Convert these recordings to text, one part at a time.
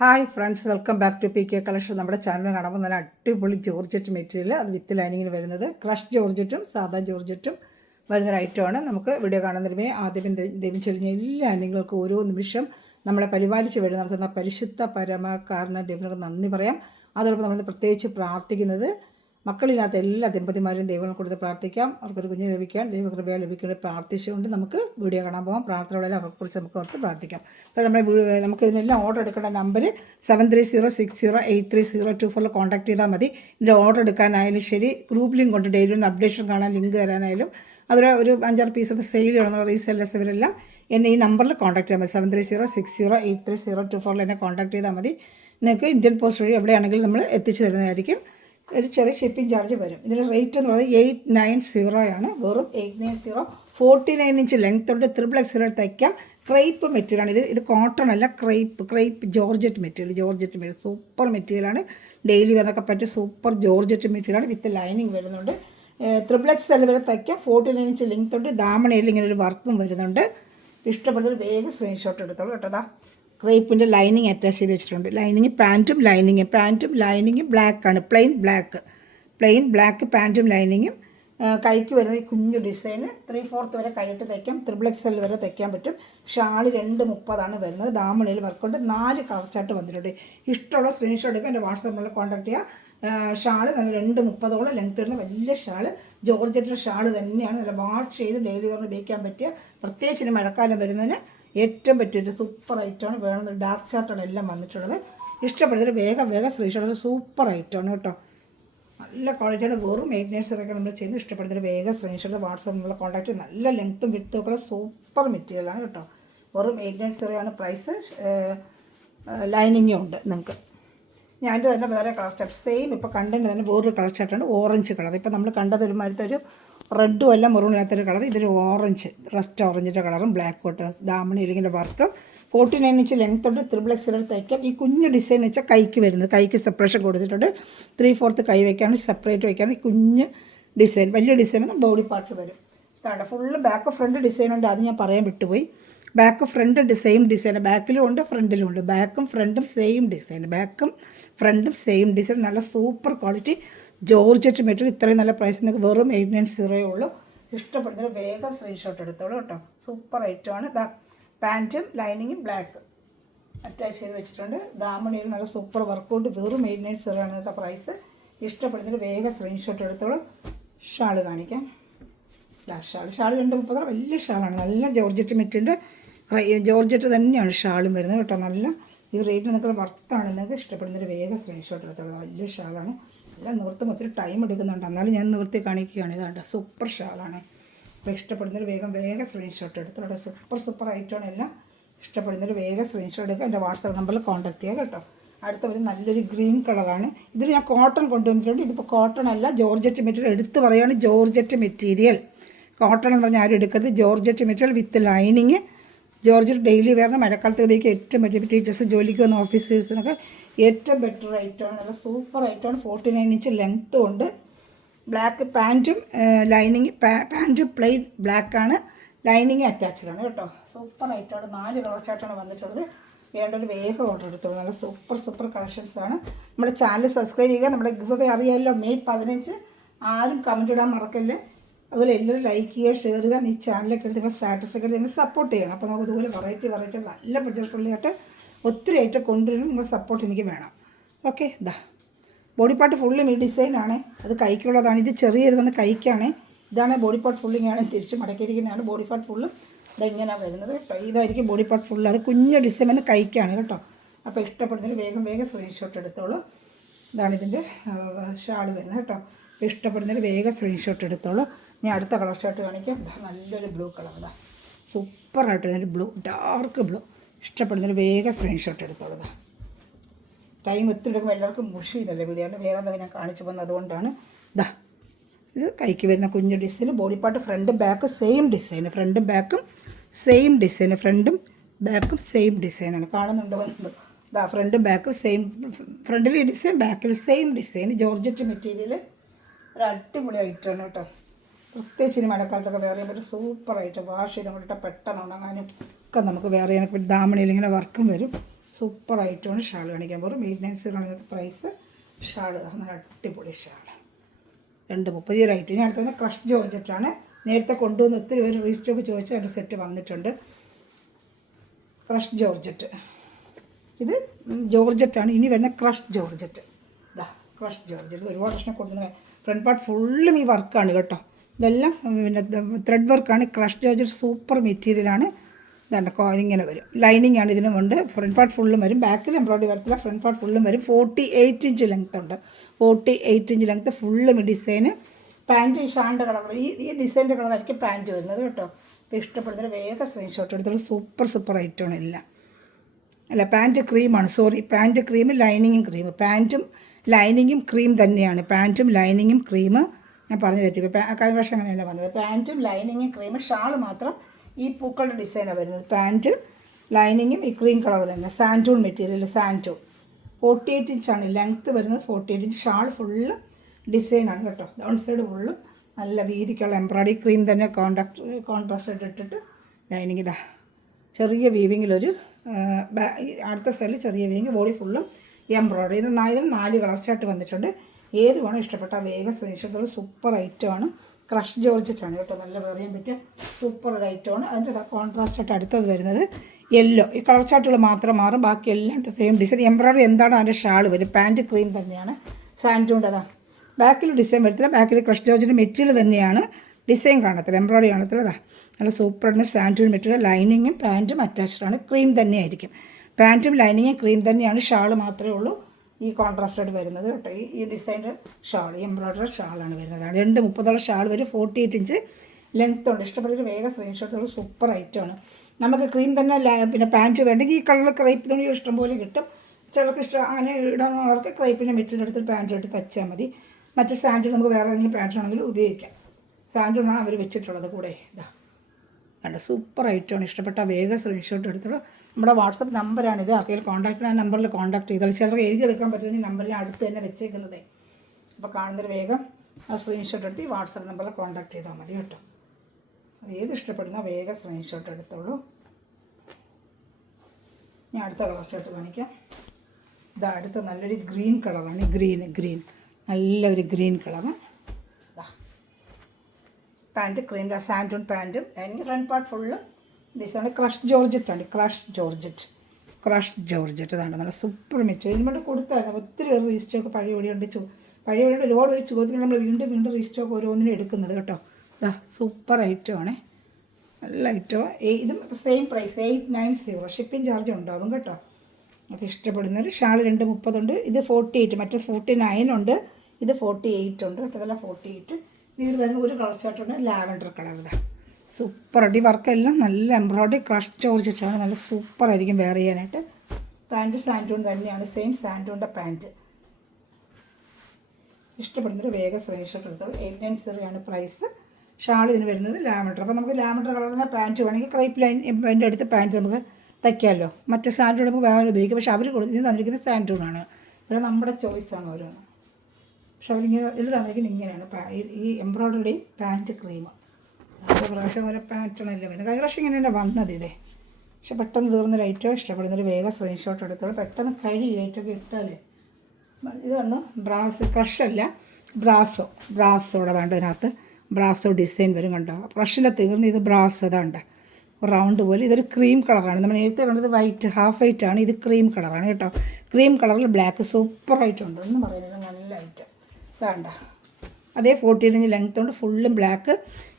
Hi friends, welcome back to P K collection. നമ്മുടെ channel കാണുമ്പോൾ നല്ല അടിപൊളി ജോർജറ്റ് മെറ്റീരിയൽ, അത് വിത്ത് ലൈനിങ്ങിൽ വരുന്നത് ക്രഷ് ജോർജറ്റും സാധാ ജോർജറ്റും വരുന്നൊരു ഐറ്റമാണ്. നമുക്ക് വീഡിയോ കാണുന്നതിനുമേ ആദ്യം ദൈവം ചൊല്ലിയ എല്ലാ അനിങ്ങൾക്കും ഓരോ നിമിഷം നമ്മളെ പരിപാലിച്ച് വഴി നടത്തുന്ന പരിശുദ്ധ പരമകാരന് ദൈവങ്ങൾക്ക് നന്ദി പറയാം. അതോടൊപ്പം നമ്മൾ പ്രത്യേകിച്ച് പ്രാർത്ഥിക്കുന്നത് മക്കളില്ലാത്ത എല്ലാ ദമ്പതിമാരും ദൈവങ്ങൾ കൊടുത്ത് പ്രാർത്ഥിക്കാം. അവർക്കൊരു കുഞ്ഞ് ലഭിക്കാൻ ദൈവകൃപ ലഭിക്കുന്നത് പ്രാർത്ഥിച്ചുകൊണ്ട് നമുക്ക് വീഡിയോ കാണാൻ പോകാം. പ്രാർത്ഥനകളെല്ലാം അവരെക്കുറിച്ച് നമുക്ക് ഓർത്ത് പ്രാർത്ഥിക്കാം. അപ്പോൾ നമുക്ക് ഇതിനെല്ലാം ഓർഡർ എടുക്കേണ്ട നമ്പർ 7306083024 കോൺടാക്ട് ചെയ്താൽ മതി. ഇതിൻ്റെ ഓർഡർ എടുക്കാനായാലും ശരി, ഗ്രൂപ്പ് ലിങ്ക് കൊണ്ട് ഡെയിലി ഒന്ന് അപ്ഡേഷൻ കാണാൻ ലിങ്ക് തരാനായാലും ഒരു 5-6 പീസ് സെയിൽ ചെയ്യണമെന്നുള്ള റീസെല്ലേഴ്സ് ഇവരെല്ലാം എന്നെ ഈ നമ്പറിൽ കോൺടാക്ട് ചെയ്യാൻ മതി. 7306083024 എന്നെ കോൺടാക്ട് ചെയ്താൽ മതി. നിങ്ങൾക്ക് ഇന്ത്യൻ പോസ്റ്റ് വഴി എവിടെയാണെങ്കിലും നമ്മൾ എത്തിച്ചു തരുന്നതായിരിക്കും. ഒരു ചെറിയ ഷിപ്പിംഗ് ചാർജ് വരും. ഇതിൻ്റെ റേറ്റ് എന്ന് പറയുന്നത് 890 ആണ്. വെറും 890. 49 ഇഞ്ച് ലെങ്ത് ഉണ്ട്. XXL തയ്ക്കാം. ക്രേപ്പ് മെറ്റീരിയലാണ്. ഇത് കോട്ടൺ അല്ല, ക്രേപ്പ് ജോർജറ്റ് മെറ്റീരിയൽ സൂപ്പർ മെറ്റീരിയലാണ്. ഡെയിലി വന്നൊക്കെ പറ്റിയ സൂപ്പർ ജോർജറ്റ് മെറ്റീരിയലാണ്. വിത്ത് ലൈനിങ് വരുന്നുണ്ട്. XXL വരെ തയ്ക്കാം. 49 ഇഞ്ച് ലെങ്ത് ഉണ്ട്. ദാമണയിൽ ഇങ്ങനെ ഒരു വർക്കും വരുന്നുണ്ട്. ഇഷ്ടപ്പെട്ടൊരു വേഗം സ്ക്രീൻഷോട്ട് എടുത്തോളൂ കേട്ടോ. ക്രേപ്പിൻ്റെ ലൈനിങ് അറ്റാച്ച് ചെയ്ത് വെച്ചിട്ടുണ്ട്. പാൻറ്റും ലൈനിങ്ങും ബ്ലാക്കാണ്. പ്ലെയിൻ ബ്ലാക്ക് പാൻറ്റും ലൈനിങ്ങും. കൈക്ക് വരുന്നത് ഈ കുഞ്ഞു ഡിസൈന് 3/4 വരെ കൈയിട്ട് തയ്ക്കാം. XXL വരെ തയ്ക്കാൻ പറ്റും. ഷാള് 230 വരുന്നത്. ദാമണയിൽ വർക്കുണ്ട്. 4 കളർ ചാർട്ട് വന്നിട്ടുണ്ട്. ഇഷ്ടമുള്ള സ്ക്രീൻഷോട്ട് എടുക്കുക. എൻ്റെ വാട്സാപ്പ് നമ്പറിൽ കോൺടാക്ട് ചെയ്യുക. ഷാള് നല്ല 230 ലെങ്ത് വരുന്ന വലിയ ഷാള്, ജോർജറ്റ് ഷാള് തന്നെയാണ്. നല്ല വാഷ് ചെയ്ത് ഡെയിലി വെയറിന് ഉപയോഗിക്കാൻ പറ്റിയ, പ്രത്യേകിച്ച് മഴക്കാലം വരുന്നതിന് ഏറ്റവും പറ്റിയിട്ട് സൂപ്പർ ഐറ്റമാണ്. വേണമെന്ന് ഡാർക്ക് ചാർട്ടാണ് എല്ലാം വന്നിട്ടുള്ളത്. ഇഷ്ടപ്പെടുന്നത് വേഗം സ്ക്രീൻഷോട്ട്. സൂപ്പർ ഐറ്റമാണ് കേട്ടോ. നല്ല ക്വാളിറ്റിയാണ്. വെറും 890 നമ്മൾ ചെയ്യുന്നത്. ഇഷ്ടപ്പെടുന്നത് വേഗം സ്ക്രീൻഷോട്ട് വാട്സാപ്പ് നമ്മളെ കോൺടാക്ട്. നല്ല ലെങ്ത്തും വിത്തും ഒക്കെ സൂപ്പർ മെറ്റീരിയലാണ് കേട്ടോ. വെറും 890 പ്രൈസ്. ലൈനിങ്ങും ഉണ്ട് നിങ്ങൾക്ക്. ഞാൻ തന്നെ വേറെ കളർ ചാർട്ട് സെയിം ഇപ്പോൾ കണ്ടതിന് തന്നെ വേറൊരു കളർ ചാർട്ടാണ്. Orange colour. ഇപ്പോൾ നമ്മൾ കണ്ടത് ഒരു റെഡും അല്ല മെറൂണില്ലാത്തൊരു കളർ. ഇതൊരു ഓറഞ്ച്, റസ്റ്റ് ഓറഞ്ചിൻ്റെ കളറും ബ്ലാക്ക് കോട്ട് ദാമണി ഇലിങ്ങിൻ്റെ വർക്ക്. 49 ഇഞ്ച് ലെങ്ത് ഉണ്ട്. XXL തയ്ക്കാം. ഈ കുഞ്ഞ് ഡിസൈൻ വെച്ചാൽ കൈക്ക് വരുന്നത്. കൈക്ക് സെപ്പറേഷൻ കൊടുത്തിട്ടുണ്ട്. 3/4 കൈ വയ്ക്കാനും സെപ്പറേറ്റ് വയ്ക്കാനും. ഈ കുഞ്ഞ് ഡിസൈൻ, വലിയ ഡിസൈൻ വന്ന് ബോഡി പാർട്ട് വരും. ഇതാണ് ഫുള്ള് ബാക്ക് ഫ്രണ്ട് ഡിസൈൻ ഉണ്ട്. അത് ഞാൻ പറയാൻ വിട്ടുപോയി. Back front same design. ബാക്കിലും ഉണ്ട് ഫ്രണ്ടിലും ഉണ്ട്. ബാക്കും ഫ്രണ്ടും സെയിം ഡിസൈൻ. നല്ല സൂപ്പർ ക്വാളിറ്റി ജോർജറ്റ് മെറ്റീരിയൽ. ഇത്രയും നല്ല പ്രൈസ് നിങ്ങൾക്ക് വെറും 890 ഉള്ളൂ. ഇഷ്ടപ്പെടുന്നത് വേഗം സ്ക്രീൻഷോട്ട് എടുത്തോളൂ കേട്ടോ. സൂപ്പർ ഐറ്റമാണ്. പാൻറ്റും ലൈനിങ്ങും ബ്ലാക്ക് അറ്റാച്ച് ചെയ്ത് വെച്ചിട്ടുണ്ട്. ദാമണിയിൽ നല്ല സൂപ്പർ വർക്കൗട്ട്. വെറും 890 ആണ് ഇന്നത്തെ പ്രൈസ്. ഇഷ്ടപ്പെടുന്നത് വേഗം സ്ക്രീൻഷോട്ട് എടുത്തോളൂ. ഷാള് കാണിക്കാം. ഷാള് 230 വലിയ ഷാളാണ്. നല്ല ജോർജറ്റ് മെറ്റീരിയൽ, ജോർജറ്റ് തന്നെയാണ് ഷാളും വരുന്നത് കേട്ടോ. നല്ല ഈ റേറ്റ് നിങ്ങൾക്ക് വർത്താണ്. നിങ്ങൾക്ക് ഇഷ്ടപ്പെടുന്നൊരു വേഗം സ്ക്രീൻഷോട്ട് എടുത്തോളൂ. വലിയ ഷാളാണ്. എല്ലാം നിവർത്തും ഒത്തിരി ടൈം എടുക്കുന്നുണ്ട്. എന്നാലും ഞാൻ നിവർത്തി കാണിക്കുകയാണ്. ഇതാണ്ട് സൂപ്പർ ഷാളാണ്. അപ്പോൾ ഇഷ്ടപ്പെടുന്നൊരു വേഗം സ്ക്രീൻഷോട്ട് എടുത്തോളൂ. സൂപ്പർ ഐറ്റമാണ് എല്ലാം. ഇഷ്ടപ്പെടുന്നൊരു വേഗം സ്ക്രീൻഷോട്ട് എടുക്കുക. എൻ്റെ വാട്സാപ്പ് നമ്പറിൽ കോൺടാക്ട് ചെയ്യുക കേട്ടോ. അടുത്ത ഒരു നല്ലൊരു ഗ്രീൻ കളറാണ്. ഇതിൽ ഞാൻ കോട്ടൺ കൊണ്ടുവന്നിട്ടുണ്ട്. ഇതിപ്പോൾ കോട്ടൺ അല്ല, ജോർജറ്റ് മെറ്റീരിയൽ. എടുത്ത് പറയുകയാണ് ജോർജറ്റ് മെറ്റീരിയൽ. കോട്ടൺ എന്ന് പറഞ്ഞാൽ ആരും എടുക്കരുത്. Georgette material with lining. Georgette daily വെയറിന് മഴക്കാലത്ത് ഉപയോഗിക്കുക ഏറ്റവും പറ്റിയ, ടീച്ചേഴ്സ് ജോലിക്ക് വന്ന ഓഫീസേഴ്സിനൊക്കെ ഏറ്റവും ബെറ്റർ ഐറ്റമാണ്. നല്ല സൂപ്പർ ഐറ്റമാണ്. 49 ഇഞ്ച് ലെങ്ത്തും ഉണ്ട്. ബ്ലാക്ക് പാൻറ്റും ലൈനിങ്. പാൻറ്റും പ്ലെയിൻ ബ്ലാക്കാണ്. ലൈനിങ് അറ്റാച്ച്ഡാണ് കേട്ടോ. സൂപ്പർ ഐറ്റമാണ്. 4 കളർ ചാർട്ടാണ് വന്നിട്ടുള്ളത്. വേണ്ടൊരു വേഗം ഓർഡർ എടുത്തോളൂ. നല്ല സൂപ്പർ കളക്ഷൻസാണ്. നമ്മുടെ ചാനൽ സബ്സ്ക്രൈബ് ചെയ്യുക. നമ്മുടെ ഗിവ് അവേ അറിയാമല്ലോ, May 15. ആരും കമൻറ്റ് ഇടാൻ മറക്കല്ലേ. അതുപോലെ എല്ലാവരും ലൈക്ക് ചെയ്യുക, ഷെയർ ചെയ്യുക. ഈ ചാനലൊക്കെ എടുത്ത് നിങ്ങൾ സ്റ്റാറ്റസൊക്കെ എടുത്ത് നിങ്ങൾ സപ്പോർട്ട് ചെയ്യണം. അപ്പോൾ നമുക്ക് ഇതുപോലെ വെറൈറ്റി നല്ല ബഡ്ജറ്റ് ഫ്രണ്ട്ലിയായിട്ട് ഒത്തിരി ഐറ്റം കൊണ്ടുവരണം. നിങ്ങൾ സപ്പോർട്ട് എനിക്ക് വേണം. ഓക്കെ. ബോഡി പാർട്ട് ഫുള്ളും ഈ ഡിസൈനാണ്. അത് കൈക്കുള്ളതാണ്. ഇത് ചെറിയ ഇത് വന്ന് കൈക്കാണ്. ഇതാണ് ബോഡി പാർട്ട് ഫുള്ളിങ്ങാണ്. തിരിച്ച് മടക്കിയിരിക്കുന്നതാണ് ബോഡി പാർട്ട് ഫുള്ളും. ഇതെങ്ങനെയാണ് വരുന്നത് കേട്ടോ. ഇതായിരിക്കും ബോഡി പാർട്ട് ഫുള്ള്. അത് കുഞ്ഞ് ഡിസൈൻ വന്ന് കൈക്കാണ് കേട്ടോ. അപ്പോൾ ഇഷ്ടപ്പെടുന്നതിന് വേഗം സ്ക്രീൻഷോട്ട് എടുത്തോളൂ. ഇതാണ് ഇതിൻ്റെ ഷാള് വരുന്നത് കേട്ടോ. അപ്പോൾ ഇഷ്ടപ്പെടുന്നതിന് വേഗം സ്ക്രീൻഷോട്ട് എടുത്തോളൂ. ഞാൻ അടുത്ത കളർ ഷർട്ട് കാണിക്കാം. നല്ലൊരു ബ്ലൂ കളർ. സൂപ്പറായിട്ട് ഇതിൻ്റെ ബ്ലൂ, ഡാർക്ക് ബ്ലൂ. ഇഷ്ടപ്പെടുന്നതിന് വേഗം സ്ക്രീൻഷോട്ട് എടുത്തോളൂ. ടൈം ഒത്തിരി എടുക്കുമ്പോൾ എല്ലാവർക്കും മുഷിയില്ലല്ലേ വീഡിയോ. വേറെ എന്തെങ്കിലും ഞാൻ കാണിച്ചു പോകുന്നത് അതുകൊണ്ടാണ്. ഇത് കൈക്ക് വരുന്ന കുഞ്ഞു ഡിസൈൻ. ബോഡി പാർട്ട് ഫ്രണ്ടും ബാക്കും സെയിം ഡിസൈൻ. ഫ്രണ്ടും ബാക്കും സെയിം ഡിസൈനാണ്. കാണുന്നുണ്ടോ? ഫ്രണ്ടും ബാക്കും സെയിം. ഫ്രണ്ടിൽ ഈ ഡിസൈൻ, ബാക്കിൽ സെയിം ഡിസൈൻ. Georgette material. ഒരു അടിപൊളി ഐറ്റമാണ് കേട്ടോ. പ്രത്യേകിച്ച് ഇനി മഴക്കാലത്തൊക്കെ വേറെ ചെയ്യാൻ പറ്റും. Super item. വാഷ് ചെയ്ത് കൊണ്ടിട്ട് പെട്ടെന്ന് ഉണങ്ങാനും ഒക്കെ നമുക്ക് വേറെ ചെയ്യാനൊക്കെ. ദാമണിയിൽ ഇങ്ങനെ വർക്കും വരും. സൂപ്പർ ഐറ്റമാണ്. ഷാൾ കാണിക്കാൻ പോകും. 890 പ്രൈസ്. ഷാൾ നല്ല അടിപൊളി ഷാൾ 230 ഈ ഒരു ഐറ്റം. ഇനി അടുത്ത ക്രഷ് ജോർജറ്റാണ്. നേരത്തെ കൊണ്ടുവന്ന് ഒത്തിരി പേര് റീസ്റ്റോക്ക് ചോദിച്ചാൽ അതിൻ്റെ സെറ്റ് വന്നിട്ടുണ്ട്. ക്രഷ് ജോർജറ്റ്, ഇത് ജോർജറ്റാണ്. ഇനി വരുന്ന ക്രഷ് ജോർജറ്റ്. ഇതാ ക്രഷ് ജോർജറ്റ് ഒരുപാട് പ്രശ്നം കൊണ്ടുവന്ന ഫ്രണ്ട് പാർട്ട് ഫുള്ളും ഈ വർക്കാണ് കേട്ടോ. ഇതെല്ലാം പിന്നെ ത്രെഡ് വർക്കാണ്. ക്രഷ് ജോർജറ്റ് സൂപ്പർ മെറ്റീരിയലാണ്. ഇതാണ്ട് ഇങ്ങനെ വരും. ലൈനിങ് ആണ് ഇതിനും ഉണ്ട്. ഫ്രണ്ട് പാർട്ട് ഫുള്ളും വരും. ബാക്കിൽ എംബ്രോയിഡറി വരത്തില്ല. ഫ്രണ്ട് പാർട്ട് ഫുള്ളും വരും. 48 ഇഞ്ച് ലെങ്ത് ഉണ്ട്. 48 ഇഞ്ച് ലെങ്ത് ഫുള്ളും ഡിസൈന്. പാൻറ്റ് ഈ ഷാളിൻ്റെ കളർ, ഈ ഡിസൈൻ്റെ കളറായിരിക്കും പാൻറ്റ് വരുന്നത് കേട്ടോ. അപ്പോൾ ഇഷ്ടപ്പെടുന്നതിന് വേഗം സ്ക്രീൻഷോട്ട് എടുത്തോളൂ. സൂപ്പർ ഐറ്റമാണ് എല്ലാം. അല്ല, പാൻറ്റ് ക്രീമാണ്, സോറി, പാൻറ്റ് ക്രീം, ലൈനിങ്ങും ക്രീം. പാൻറ്റും ലൈനിങ്ങും ക്രീം തന്നെയാണ്. പാൻറ്റും ലൈനിങ്ങും ക്രീം. ഞാൻ പറഞ്ഞു തെറ്റി, കഴിഞ്ഞ വർഷം അങ്ങനെയല്ല വന്നത്. പാൻറ്റും ലൈനിങ്ങും ക്രീം. ഷാൾ മാത്രം ഈ പൂക്കളുടെ ഡിസൈനാണ് വരുന്നത്. പാൻറ്റ് ലൈനിങ്ങും ഈ ക്രീം കളർ തന്നെ. സാൻറ്റൂൺ മെറ്റീരിയൽ, സാൻറ്റൂൺ. 48 ഇഞ്ചാണ് ലെങ്ത്ത് വരുന്നത്. 48 ഇഞ്ച്. ഷാൾ ഫുള്ള് ഡിസൈനാണ് കേട്ടോ. ഡൗൺ സൈഡ് ഫുള്ളും നല്ല വീതിക്കുള്ള എംബ്രോയിഡറി ക്രീം തന്നെ കോൺട്രാസ്റ്റ് ഇട്ടിട്ട് ലൈനിങ് ഇതാ ചെറിയ വീവിങ്ങിലൊരു അടുത്ത സൈഡിൽ ചെറിയ വീവിങ്. ബോഡി ഫുള്ളും എംബ്രോയിഡറി. ഇതിന് 4 കളർ ചാർട്ട് വന്നിട്ടുണ്ട്. ഏത് വേണം ഇഷ്ടപ്പെട്ട വേഗം സ്ക്രീൻഷോട്ടുകൾ. സൂപ്പർ ഐറ്റമാണ്. ക്രഷ് ജോർജറ്റാണ് കേട്ടോ. നല്ല പറയാൻ പറ്റിയ സൂപ്പർ ഒരു ഐറ്റമാണ്. അതിൻ്റെ കോൺട്രാസ്റ്റ് ആയിട്ട് അടുത്തത് വരുന്നത് യെല്ലോ. ഈ കളർ ചാർട്ടുകൾ മാത്രം മാറും, ബാക്കി എല്ലാം സെയിം ഡിസൈൻ. എംബ്രോയിഡറി എന്താണ് അതിൻ്റെ ഷാൾ വരും. പാൻറ്റ് ക്രീം തന്നെയാണ്. സാൻറ്റൂണ്ട് അതാ ബാക്കിൽ ഡിസൈൻ വരത്തില്ല. ബാക്കിൽ ക്രഷ് ജോർജിൻ്റെ മെറ്റീരിയൽ തന്നെയാണ്. ഡിസൈൻ കാണത്തില്ല, എംബ്രോയിഡറി കാണത്തില്ല. അതാ നല്ല സൂപ്പറാണ്. സാൻറ്റൂൺ മെറ്റീരിയൽ. ലൈനിങ്ങും പാൻറ്റും അറ്റാച്ച്ഡാണ്. ക്രീം തന്നെയായിരിക്കും. പാൻറ്റും ലൈനിങ്ങും ക്രീം തന്നെയാണ്. ഷാൾ മാത്രമേ ഉള്ളൂ ഈ കോൺട്രാസ്റ്റഡ് വരുന്നത് കേട്ടോ. ഈ ഡിസൈൻ്റെ ഷാൾ, ഈ എംബ്രോയിഡറി ഷാളാണ് വരുന്നത്. 230 ഷാൾ വരും. 48 ഇഞ്ച് ലെങ്ത് ഉണ്ട്. ഇഷ്ടപ്പെട്ടൊരു വേഗം സ്ക്രീൻഷോട്ടുകൾ. സൂപ്പർ ഐറ്റമാണ്. നമുക്ക് ക്രീം തന്നെ പിന്നെ പാൻറ്റ് വേണ്ടെങ്കിൽ ഈ കളറിൽ ക്രൈപ്പ് തുണി ഇഷ്ടംപോലെ കിട്ടും. ചിലർക്ക് ഇഷ്ടം അങ്ങനെ ഇടുന്നവർക്ക് ക്രൈപ്പിൻ്റെ മെറ്റീരിയൽ എടുത്ത് പാൻറ്റ് എടുത്ത് തച്ചാൽ മതി. മറ്റു സാൻഡൂൺ നമുക്ക് വേറെ ഏതെങ്കിലും പാൻറ്റാണെങ്കിലും ഉപയോഗിക്കാം. സാൻഡൂണാണ് അവർ വെച്ചിട്ടുള്ളത് കൂടെ. ഇതാ കണ്ട സൂപ്പർ ഐറ്റമാണ്. ഇഷ്ടപ്പെട്ട വേഗം സ്ക്രീൻഷോട്ട് എടുത്തോളൂ. നമ്മുടെ വാട്സപ്പ് നമ്പറാണിത്. ആർക്കെങ്കിലും കോൺടാക്ട് ആ നമ്പറിൽ കോൺടാക്ട് ചെയ്താൽ ചിലർക്ക് എഴുതിയെടുക്കാൻ പറ്റുന്ന നമ്പറിൽ അടുത്ത് തന്നെ വെച്ചേക്കുന്നത്. അപ്പോൾ കാണുന്നൊരു വേഗം ആ സ്ക്രീൻഷോട്ട് എടുത്ത് ഈ വാട്സപ്പ് നമ്പറിൽ കോൺടാക്ട് ചെയ്താൽ മതി കേട്ടോ. ഏത് ഇഷ്ടപ്പെടുന്ന വേഗം സ്ക്രീൻഷോട്ട് എടുത്തോളൂ. ഞാൻ അടുത്ത കളർ ഷർട്ട് കാണിക്കാം. ഇതാ അടുത്ത നല്ലൊരു ഗ്രീൻ കളറാണ്. ഗ്രീൻ നല്ലൊരു ഗ്രീൻ കളറ്. പാൻറ്റ് ക്രീം സാൻറ്റൂൺ പാൻറ്റും അതിന് front part full design. Crush ജോർജറ്റാണ്. ക്രഷ് ജോർജറ്റ് അതാണ് നല്ല സൂപ്പർ മെറ്റീരിയൽ. ഇതിന് കൊടുത്താൽ ഒത്തിരി പേര് റീസ്റ്റോക്ക് പഴയ ഓടിയുണ്ട്. ഒരുപാട് ഒരു ചോദ്യങ്ങൾ നമ്മൾ വീണ്ടും റീസ്റ്റോക്ക് ഓരോന്നിനും എടുക്കുന്നത് കേട്ടോ. ഇതാ സൂപ്പർ ഐറ്റമാണ്. നല്ല ഐറ്റമാണ്. ഇതും സെയിം പ്രൈസ് 890. ഷിപ്പിംഗ് ചാർജ് ഉണ്ടാവും കേട്ടോ. അപ്പോൾ ഇഷ്ടപ്പെടുന്നവർ ഷാൾ 230 ഉണ്ട്. ഇത് 48, മറ്റേ 49 ഉണ്ട്. ഇത് 48 ഉണ്ട് കേട്ടോ. ഇതെല്ലാം 48. ഇതിൽ വരുന്ന ഒരു കളർ ചാർട്ടുണ്ട്, ലാവൻഡർ കളർ. ഇതാ സൂപ്പർ അടി വർക്കെല്ലാം നല്ല എംബ്രോയിഡറി ക്രഷ് ജോർജറ്റാണ്. നല്ല സൂപ്പറായിരിക്കും വെയർ ചെയ്യാനായിട്ട്. പാൻറ്റ് സാൻറ്റൂൺ തന്നെയാണ്. സെയിം സാൻറ്റൂണിൻ്റെ പാൻറ്റ്. ഇഷ്ടപ്പെടുന്നൊരു വേഗം സ്ക്രീൻഷോട്ട് എടുത്തോളൂ. 890 പ്രൈസ്. ഷാൾ ഇതിന് വരുന്നത് ലാവൻഡർ. അപ്പോൾ നമുക്ക് ലാവൻഡർ കളറിൻ്റെ പാൻറ്റ് വേണമെങ്കിൽ ക്രൈപ്പ് ലൈൻ്റെ അടുത്ത് പാൻറ്റ് നമുക്ക് തയ്ക്കാമല്ലോ. മറ്റേ സാൻറ്റൂൺ നമുക്ക് വേറെ ഉപയോഗിക്കാം. പക്ഷേ അവർ ഇത് തന്നിരിക്കുന്നത് സാൻറ്റൂണാണ്. പിന്നെ നമ്മുടെ ചോയ്സാണ് ഓരോന്ന്. പക്ഷെ അവരിങ്ങനെ ഇതിൽ തന്നിരിക്കുന്നത് ഇങ്ങനെയാണ്. ഈ എംബ്രോയിഡറി പാൻറ്റ് ക്രീം. അത് പ്രാവശ്യം വരെ പാൻറ്റണല്ലേ വരുന്നത്. കഴിഞ്ഞ പ്രാവശ്യം ഇങ്ങനെ തന്നെ വന്നത് ഇതേ. പക്ഷെ പെട്ടെന്ന് തീർന്നൊരു ഐറ്റം. ഇഷ്ടപ്പെടുന്നൊരു വേഗം സ്ക്രീൻഷോട്ട് എടുത്തോളൂ. പെട്ടെന്ന് ഐറ്റമൊക്കെ ഇട്ടാലേ. ഇത് വന്ന് ബ്രാസ്, ക്രഷല്ല, ബ്രാസോടെ അതാണ്ട് ഇതിനകത്ത് ബ്രാസോ ഡിസൈൻ വരും കണ്ടോ. ക്രഷിൻ്റെ തീർന്ന് ഇത് ബ്രാസ് അതാണ്ട് റൗണ്ട് പോലെ. ഇതൊരു ക്രീം കളറാണ്. നമ്മൾ നേരത്തെ കണ്ടത് വൈറ്റ്, ഹാഫ് വൈറ്റ് ആണ്. ഇത് ക്രീം കളറാണ് കേട്ടോ. ക്രീം കളറിൽ ബ്ലാക്ക് സൂപ്പറായിട്ടുണ്ട്. ഒന്നും പറയുന്നത് നല്ല ഐറ്റം. വേണ്ട അതേ 48 ഇഞ്ച് ലെങ്ത് കൊണ്ട് ഫുള്ളും ബ്ലാക്ക്.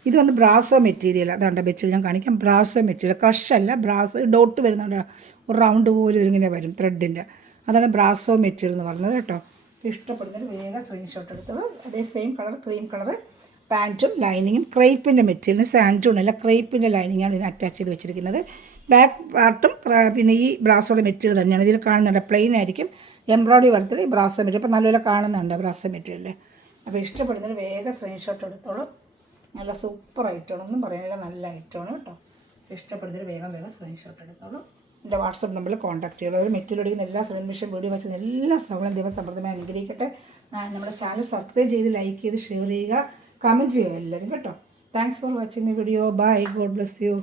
ഇത് വന്ന് ബ്രാസോ മെറ്റീരിയൽ. അതാണ്ട വെച്ചിൽ ഞാൻ കാണിക്കാം. ബ്രാസോ മെറ്റീരിയൽ, ക്രഷല്ല, ബ്രാസോ ഡോട്ട് വരുന്നുണ്ട്. ഒരു റൗണ്ട് പോലെ ഇങ്ങനെ വരും ത്രെഡിൻ്റെ. അതാണ് ബ്രാസോ മെറ്റീരിയൽ എന്ന് പറയുന്നത് കേട്ടോ. ഇഷ്ടപ്പെടുന്നതിന് വേഗം സ്ക്രീൻഷോട്ട് എടുത്തോളൂ. അതേ സെയിം കളർ ക്രീം കളർ പാൻറ്റും ലൈനിങ്ങും ക്രൈപ്പിൻ്റെ മെറ്റീരിയൽ. സാൻറ്റൂൺ അല്ല, ക്രൈപ്പിൻ്റെ ലൈനിങ്ങാണ് ഇതിന് അറ്റാച്ച് ചെയ്ത് വെച്ചിരിക്കുന്നത്. ബാക്ക് പാർട്ടും പിന്നെ ഈ ബ്രാസോയുടെ മെറ്റീരിയൽ തന്നെയാണ്. ഇതിൽ കാണുന്നുണ്ട് പ്ലെയിൻ ആയിരിക്കും. എംബ്രോയിഡറി വരത്തിൽ ബ്രാസോ മെറ്റീരിയൽ. അപ്പോൾ നല്ലപോലെ കാണുന്നുണ്ട് ബ്രാസോ മെറ്റീരിയൽ. അപ്പോൾ ഇഷ്ടപ്പെടുന്നതിന് വേഗം സ്ക്രീൻഷോട്ട് എടുത്തോളൂ. നല്ല സൂപ്പർ ഐറ്റമാണ്. ഒന്നും പറയാനില്ല, നല്ല ഐറ്റമാണ് കേട്ടോ. ഇഷ്ടപ്പെടുന്നതിന് വേഗം സ്ക്രീൻഷോട്ട് എടുത്തോളൂ. എൻ്റെ വാട്സപ്പ് നമ്പറിൽ കോൺടാക്ട് ചെയ്യുക. ഒരു മെറ്റീരിയൽ അടിക്കുന്ന എല്ലാ സബ്മിഷൻ വീഡിയോ വെച്ചുന്ന എല്ലാ സൗകര്യം ദിവസം സമൃദ്ധമായി അനുഗ്രഹിക്കട്ടെ. നമ്മുടെ ചാനൽ സബ്സ്ക്രൈബ് ചെയ്ത് ലൈക്ക് ചെയ്ത് ഷെയർ ചെയ്യുക, കമൻറ്റ് ചെയ്യുക എല്ലാവരും കേട്ടോ. Thanks for watching my video. Bye. God bless U.